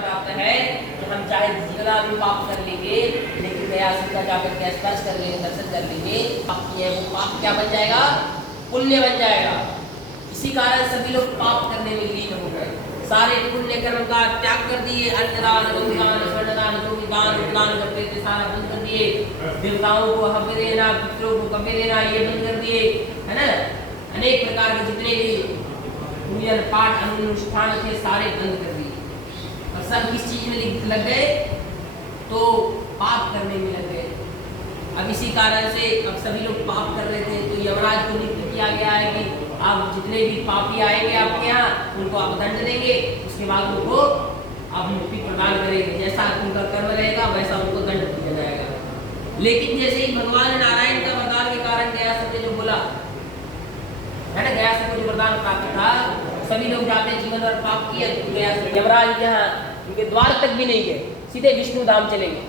प्राप्त है कि हम चाहे जीवना भी पाप कर लेंगे, लेकिन गयासुर का जाकर के स्पर्श कर लेंगे, दर्शन कर लेंगे, पाप किए वो पाप क्या बन जाएगा? पुण्य बन जाएगा। इसी कारण सभी लोग पाप करने में लीन हो गए, सारे पुण्य कर्म का त्याग कर दिए, अन्नदान, गौदान, स्वर्णदान, जो भी दान उपदान करते थे सारा बंद कर दिए, देवताओं को हव्य देना, पितरों को कव्य देना ये बंद कर दिए, है ना। अनेक प्रकार के जितने भी पूजन पाठ अनुष्ठान थे सारे बंद कर दिए, और सब किस चीज में लग गए? तो पाप करने में लग गए। अब इसी कारण से अब सभी लोग पाप कर रहे थे, तो यमराज को नियुक्त किया गया है कि आप जितने भी पापी आएंगे आपके यहाँ उनको आप दंड देंगे, उसके बाद उनको आप मुक्ति प्रदान करेंगे, जैसा उनका कर्म रहेगा वैसा उनको दंड दिया जाएगा। लेकिन जैसे ही भगवान नारायण का वरदान के कारण गयासुर ने जो बोला है ना, गयासुर को जो वरदान प्राप्त था, सभी लोग जाते जीवन और पाप किए, गयासुर यमराज यहाँ उनके द्वार तक भी नहीं गए, सीधे विष्णु धाम चले गए।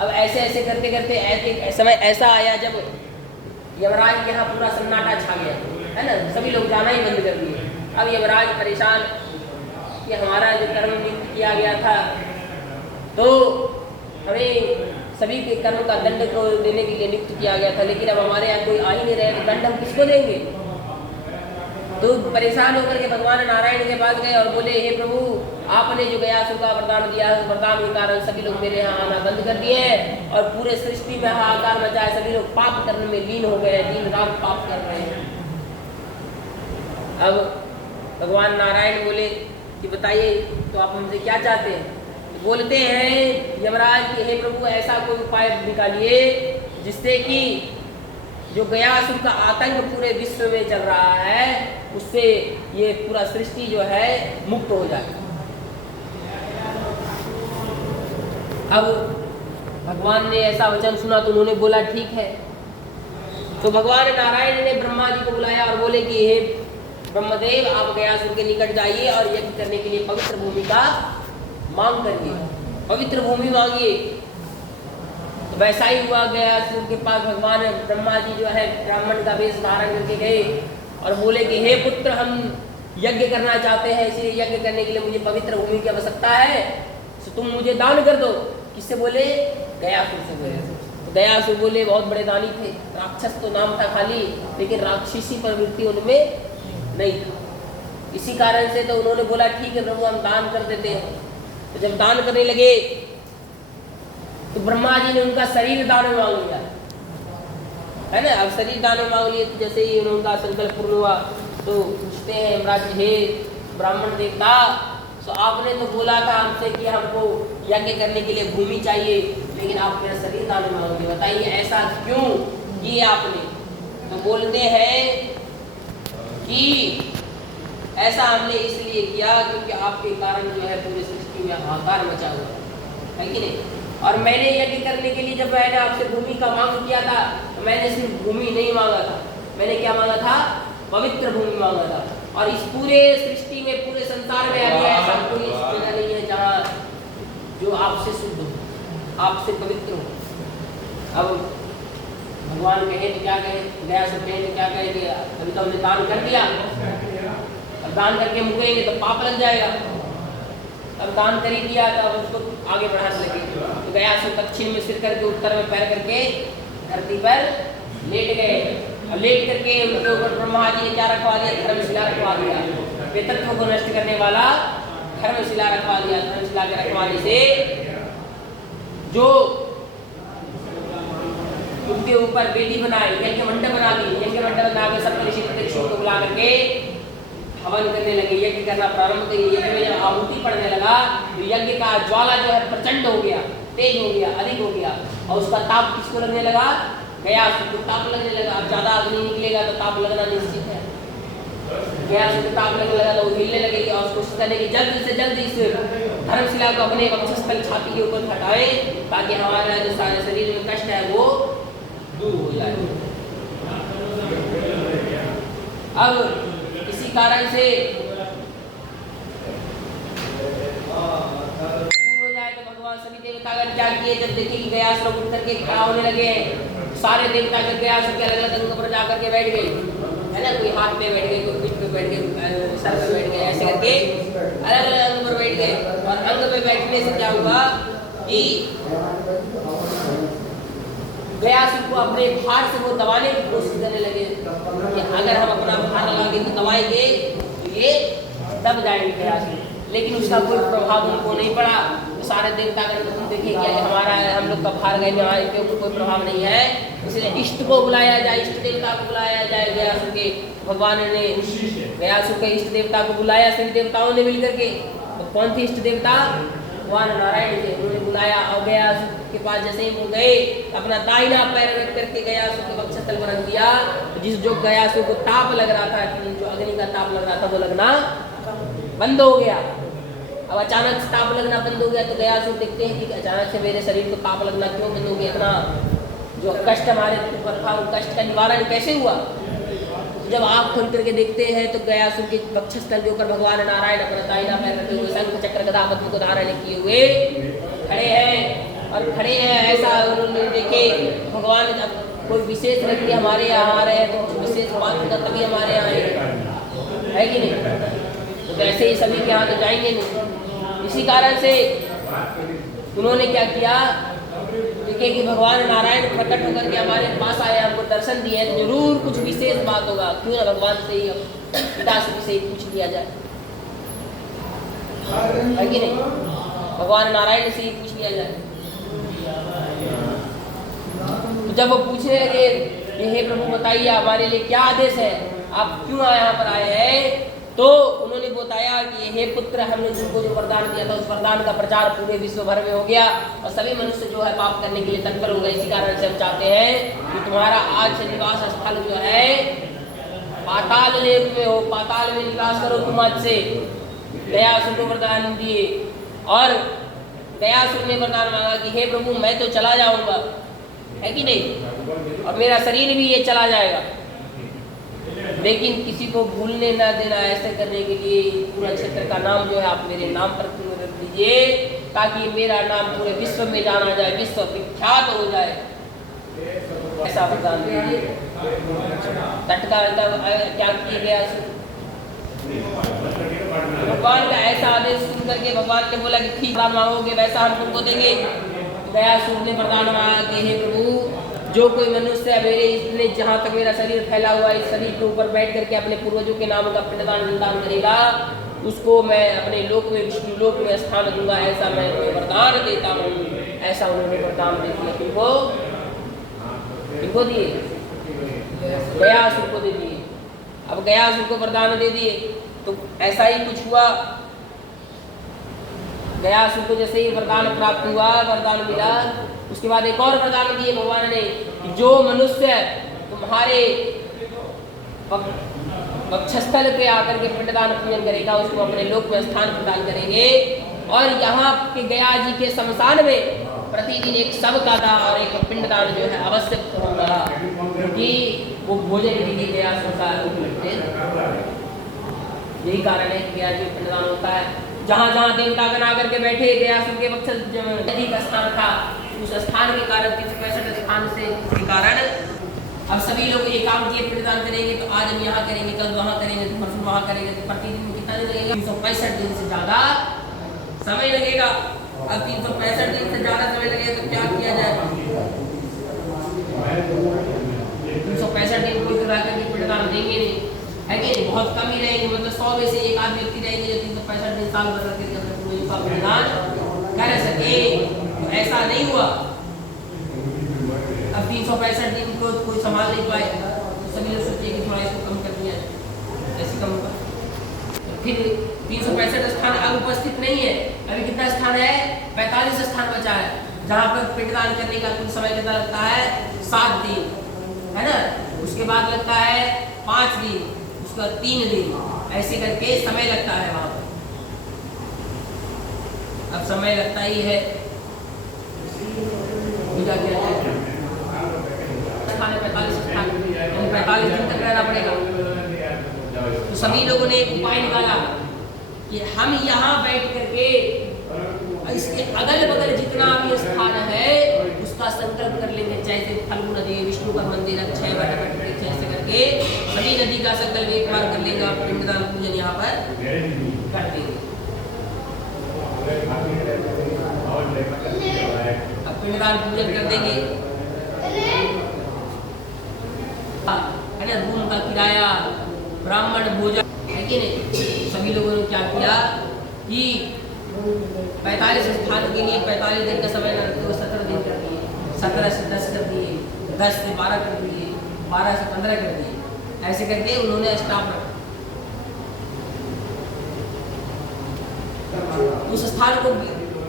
अब ऐसे ऐसे करते करते एक समय ऐसा आया जब यमराज के यहाँ पूरा सन्नाटा छा गया, है ना, सभी लोग जाना ही बंद कर दिए। अब यमराज परेशान कि हमारा जो कर्म नियुक्त किया गया था, तो हमें सभी के कर्म का दंड को देने के लिए नियुक्त किया गया था, लेकिन अब हमारे यहाँ कोई आ ही नहीं रहे, तो दंड हम किसको देंगे? तो परेशान होकर के भगवान नारायण के पास गए और बोले, हे प्रभु, आपने जो गयासुर का वरदान दिया है, वरदान के कारण सभी लोग मेरे यहाँ आना बंद कर दिए हैं और पूरे सृष्टि में हाहाकार मचा है, सभी लोग पाप करने में लीन हो गए, दिन रात पाप कर रहे हैं। अब भगवान नारायण बोले कि बताइए तो आप हमसे क्या चाहते हैं? तो बोलते हैं यमराज कि हे प्रभु, ऐसा कोई उपाय निकालिए जिससे कि जो गयासुर का आतंक पूरे विश्व में चल रहा है उससे ये पूरा सृष्टि जो है मुक्त हो जाए। अब भगवान ने ऐसा वचन सुना तो उन्होंने बोला ठीक है। तो भगवान नारायण ने ब्रह्मा जी को बुलाया और बोले कि हे ब्रह्मदेव, आप गयासुर के निकट जाइए और यज्ञ करने के लिए पवित्र भूमि का मांग करिए, पवित्र भूमि मांगिए। तो वैसा ही हुआ, गयासुर के पास भगवान ब्रह्मा जी जो है ब्राह्मण का वेश धारण करके गए और बोले कि हे पुत्र, हम यज्ञ करना चाहते हैं, इसलिए यज्ञ करने के लिए मुझे पवित्र भूमि की आवश्यकता है, तो तुम मुझे दान कर दो। किससे बोले? गयासुर से बोले। तो गयासुर बोले, बहुत बड़े दानी थे, राक्षस तो नाम था खाली, लेकिन राक्षसी प्रवृत्ति उनमें नहीं था। इसी कारण से तो उन्होंने बोला ठीक है प्रभु, हम दान कर देते हैं। तो जब दान करने लगे तो ब्रह्मा जी ने उनका शरीर दान में मांग लिया, है ना। अब शरीर दान में मांग लिए तो जैसे ही उनका संकल्प पूर्ण हुआ तो पूछते हैं यमराज, हे ब्राह्मण देवता, तो आपने तो बोला था हमसे कि हमको यज्ञ करने के लिए भूमि चाहिए, लेकिन आप मेरा शरीर दान में मांगोगे, बताइए ऐसा क्यों किया आपने? तो बोलते हैं कि ऐसा हमने इसलिए किया क्योंकि आपके कारण जो है पूरी सृष्टि में हाहाकार मचा हुआ है कि नहीं। और मैंने यज्ञ करने के लिए जब मैंने आपसे भूमि का मांग किया था तो मैंने सिर्फ भूमि नहीं मांगा था, मैंने क्या मांगा था? पवित्र भूमि मांगा था। और इस पूरे सृष्टि में, पूरे संसार में अभी ऐसा कोई जगह नहीं है जहाँ जो आपसे शुद्ध हो, आपसे पवित्र हो। अब भगवान कहे तो क्या कहे, गयासुर कहे तो क्या कहे कि अभी तो हमने दान कर दिया, अब दान करके मुकेंगे तो पाप लग जाएगा। अब दान कर ही दिया तो अब उसको आगे बढ़ाने लगे। तो गयासुर दक्षिण में सिर करके, उत्तर में पैर करके धरती पर लेट गए। अब लेट करके उनके ऊपर ब्रह्मा जी ने क्या रखवा दिया? धर्मशिला रखवा दिया। पितृत्व को नष्ट करने वाला धर्मशिला रखवा दिया। धर्मशिला के रखवाने से जो उनके ऊपर वेदी बनाई, यज्ञ मंडप बना दी, यज्ञ मंडप बना के सब ऋषि को बुला करके हवन करने लगे, यज्ञ करना प्रारंभ कर। यज्ञ में जब आहुति पड़ने लगा तो यज्ञ का ज्वाला जो है प्रचंड हो गया, तेज हो गया, अधिक हो गया, और उसका ताप किसको लगने लगा? गयासुर को ताप लगने लगा। अब ज्यादा अग्नि निकलेगा तो ताप लगना निश्चित है। गयासुर को ताप लगने लगा तो वो हिलने लगेगी और कोशिश करने की जल्द से जल्द इस धर्मशिला को अपने वक्षस्थल छाती के ऊपर हटाए ताकि हमारा जो शरीर में कष्ट है वो दूर हो जाए। अब इसी कारण से दूर हो जाए तो भगवान सभी देवतागण क्या किए, जब देखे कि गयासुर उठ करके खड़ा होने लगे, सारे देवता जब गयासुर के अलग अलग अंग पर जाकर के बैठ गए, है ना। कोई हाथ पे बैठ गए, कोई पीठ पे बैठ गए, सर पे बैठ गए, ऐसे करके अलग अलग अंग पर बैठ गए। और अंग पे बैठने से क्या हुआ कि गयासुर को अपने भार से वो दबाने की कोशिश करने लगे कि अगर हम अपना भार लगाएंगे तो दबाएंगे तो ये दब जाएंगे गयासुर, लेकिन उसका कोई प्रभाव उनको नहीं पड़ा। तो सारे देवतागण देखे कि हमारा हम लोग का भार गए, हमारे के ऊपर कोई प्रभाव नहीं है, इसलिए इष्ट को बुलाया जाए, इष्ट देवता को बुलाया जाए। गयासुर के भगवान ने गयासुर के इष्ट देवता को बुलाया, सभी देवताओं ने मिलकर के। तो कौन थे इष्ट देवता? भगवान नारायण थे, उन्होंने बुलाया। और गयासुर के पास जैसे ही वो गए, अपना दाहिना पैर रख करके गयासुर के वक्षस्थल पर रख दिया। जिस जो गयासुर को ताप लग रहा था, जो अग्नि का ताप लग रहा था, वो लगना बंद हो गया। अब अचानक से ताप लगना बंद हो गया तो गयासुर देखते हैं कि अचानक से मेरे शरीर को ताप लगना क्यों बंद हो गया, इतना जो कष्ट हमारे ऊपर था उस कष्ट का निवारण कैसे हुआ? जब आँख खोल करके देखते हैं तो गयासुर के वक्षस्थल के ऊपर भगवान नारायण अपना दाहिना पैर रखे हुए शंख चक्र गदा पद्म को धारण किए हुए खड़े हैं। और खड़े हैं ऐसा उन्होंने देखे भगवान जब कोई विशेष व्यक्ति हमारे यहाँ आ रहे हैं तो विशेष बात होगा तभी हमारे यहाँ है कि नहीं? तो वैसे ही सभी के यहाँ तो जाएंगे नहीं। इसी कारण से उन्होंने क्या किया, देखिए कि भगवान नारायण प्रकट होकर के हमारे पास आए, हमको दर्शन दिए, तो जरूर कुछ विशेष बात होगा। क्यों ना भगवान से ही पिता से ही पूछ लिया जाए, है कि नहीं? भगवान नारायण से ही पूछ लिया जाए। तो जब वो पूछने लगे, हे प्रभु बताइए हमारे लिए क्या आदेश है, आप क्यों यहाँ पर आए हैं? तो उन्होंने बताया कि हे पुत्र, हमने तुमको जो वरदान दिया था उस वरदान का प्रचार पूरे विश्व भर में हो गया और सभी मनुष्य जो है पाप करने के लिए तत्पर हो गए। इसी कारण से हम चाहते हैं कि तुम्हारा आज से निवास स्थल जो है पाताल लोक में हो, पाताल में निवास करो तुम आज से। गयासुर को वरदान दिए और गयासुर ने वरदान मांगा कि हे प्रभु मैं तो चला जाऊंगा, है कि नहीं, और मेरा शरीर भी ये चला जाएगा, लेकिन किसी को भूलने ना देना। ऐसे करने के लिए पूरा क्षेत्र का नाम जो है आप मेरे नाम पर रख दीजिए, ताकि मेरा नाम पूरे विश्व में जाना जाए, विश्व विख्यात हो जाए। ऐसा वरदान दीजिए। तटका क्या किया गया, भगवान का ऐसा आदेश सुन करके भगवान ने बोला कि ठीक वरदान मांगोगे वैसा हम तुमको देंगे। गयासुर ने वरदान मांगा कि हे प्रभु, जो कोई मनुष्य मेरे इसने जहाँ तक मेरा शरीर फैला हुआ है, इस शरीर के ऊपर बैठ करके अपने पूर्वजों के नाम का पिंडदान करेगा, उसको मैं अपने लोक में, विष्णु लोक में स्थान दूंगा, ऐसा मैं वरदान देता हूँ। ऐसा उन्होंने वरदान दे दिया। किनको दिए? गयासुर को दे दिए। अब गयासुर को वरदान दे दिए तो ऐसा ही कुछ हुआ। गयासुर को जैसे ही वरदान प्राप्त हुआ, वरदान मिला, उसके बाद एक और वरदान दिए भगवान ने कि जो मनुष्य तुम्हारे वक्षस्थल पे आकर के पिंडदान पूजन करेगा उसको अपने लोक में स्थान प्रदान करेंगे। और यहाँ के गया जी के शमशान में प्रतिदिन एक शव का दान और एक पिंडदान जो है अवश्य होगा, क्योंकि वो भोजन के लिए गया संसार। यही कारण है कि गया जी पिंडदान होता है। जहाँ जहाँ देवतागण आकर के बैठे, गयासुर के वक्षस्थल नदी का स्थान था, उस स्थान के कारण 365 स्थान से के कारण अब सभी लोग एकांकीय पिंडदान करेंगे। तो आज हम यहाँ करेंगे, कल वहाँ करेंगे, तो परसों वहाँ करेंगे, तो प्रतिदिन कितना दिन लगेगा? 365 दिन से ज़्यादा समय लगेगा। अब 365 दिन से ज़्यादा समय लगेगा तो क्या किया जाए? 365 दिन कोई करा करके पिंडदान देंगे नहीं, है कि नहीं? बहुत कम ही रहेंगे, मतलब 100 में से एक आध व्यक्ति रहेंगे जो 365 दिन साल भर करके अपने पूर्वजों का पिंडदान कर सके। तो ऐसा नहीं हुआ। अब 365 दिन को कोई संभाल नहीं पाए, तो सभी लोग सोचे कि थोड़ा इसको कम कर दिया जाए, ऐसे कम होगा। फिर 365 स्थान अब उपस्थित नहीं है। अभी कितना स्थान है? 45 स्थान बचा है, जहाँ पर पिंडदान करने का कुछ समय कितना लगता है? 7 दिन, है ना। उसके बाद लगता है 5 दिन, उसके बाद 3 दिन, ऐसे करके समय लगता है वहाँ पर। अब समय लगता ही है, पूजा किया जाए। 45 दिन तक रहना पड़ेगा। तो सभी लोगों ने एक उपाय निकाला कि हम यहाँ बैठ करके इसके अगल बगल जितना भी स्थान है उसका संकल्प कर लेंगे। जैसे फल्गु नदी, विष्णु का मंदिर, 6 बटे ऐसे करके करके सभी नदी का संकल्प एक बार कर लेगा, पिंडदान पूजन यहाँ पर कर देंगे। अब पिंडदान पूजन कर देंगे, है ना, रूम का किराया, ब्राह्मण भोजन, है कि नहीं। सभी लोगों ने क्या किया कि 45 स्थान के लिए 45 दिन का समय न रखते हुए 17 दिन कर दिए, 17 से 10 कर दिए, 10 से 12 कर दिए, 12 से 15 कर दिए, ऐसे करके उन्होंने स्टाफ रखा। उस स्थान को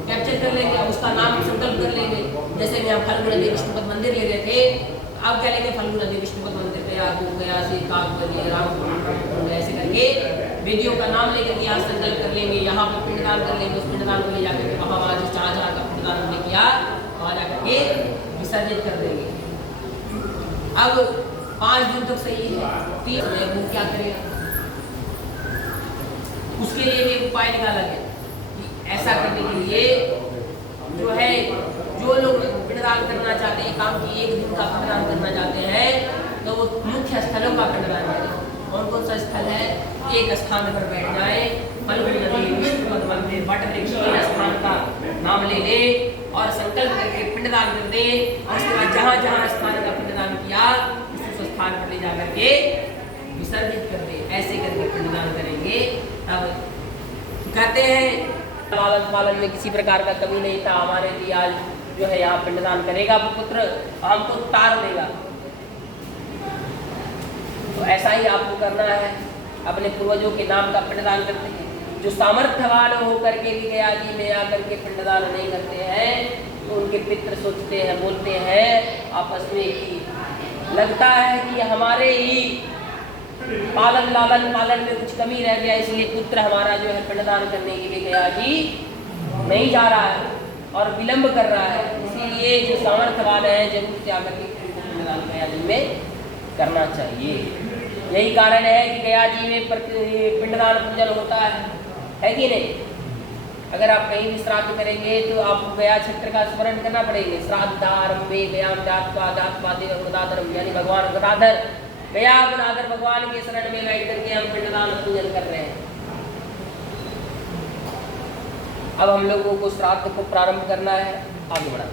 कैप्चर कर लेंगे, अब उसका नाम संकल्प कर लेंगे। जैसे यहाँ फल्गु नदी विष्णुपद मंदिर ले रहे थे, अब क्या लेंगे, फल्गु नदी विष्णुपद मंदिर गया, गया से काकवली, राम, ऐसे करके वेदियों का नाम लेकर के यहाँ संकल्प कर लेंगे। यहाँ पर पिंडदान कर लेंगे, उस पिंडदान को ले जाकर के वहाँ जिस जहाँ का पिंडदान हमने किया वहाँ जाकर के विसर्जित कर देंगे। अब 5 दिन तक सही है, 3 में वो क्या करेगा, उसके लिए भी उपाय निकाला गया। ऐसा करने के लिए जो है, जो लोग पिंडदान करना चाहते हैं, काम की 1 दिन का पिंडदान करना चाहते हैं, तो वो मुख्य स्थलों का पिंडदान करें। कौन कौन सा स्थल है, एक स्थान पर बैठ जाए, फल्गु नदी विष्णुपद मंदिर वट वृक्ष के स्थान का नाम ले ले और संकल्प करके पिंडदान कर दे। और उसके बाद जहाँ जहाँ स्थान का पिंडदान किया उस स्थान पर ले जा करके विसर्जित कर दे। ऐसे करके पिंडदान करेंगे। अब कहते हैं लालन पालन में किसी प्रकार का कमी नहीं था, हमारे लिए आज जो है यहाँ पिंडदान करेगा वो पुत्र हमको तार देगा। तो ऐसा ही आपको करना है, अपने पूर्वजों के नाम का पिंडदान करते हैं। जो सामर्थ्यवान होकर के भी गया जी में आकर के पिंडदान नहीं करते हैं, तो उनके पितृ सोचते हैं, बोलते हैं आपस में कि लगता है कि हमारे ही पालन लालन पालन में कुछ कमी रह गया, इसलिए पुत्र हमारा जो है पिंडदान करने के लिए गया जी नहीं जा रहा है और विलंब कर रहा है। इसीलिए जो सामर्थ्यवान है जरूर से आकर के पिंडदान गया जी में करना चाहिए। यही कारण है कि गया जी में पिंडदान पूजन होता है कि नहीं। अगर आप कहीं भी श्राद्ध करेंगे तो आपको गया क्षेत्र का स्मरण करना पड़ेगा। श्राद्धारंभे गयाम जात्वा जात्वा देव गुणाधर्म, यानी भगवान गुणाधर गया गुणाधर भगवान के शरण में बैठ करके हम पिंडदान पूजन कर रहे हैं। अब हम लोगों को श्राद्ध को प्रारंभ करना है, आगे बढ़ा।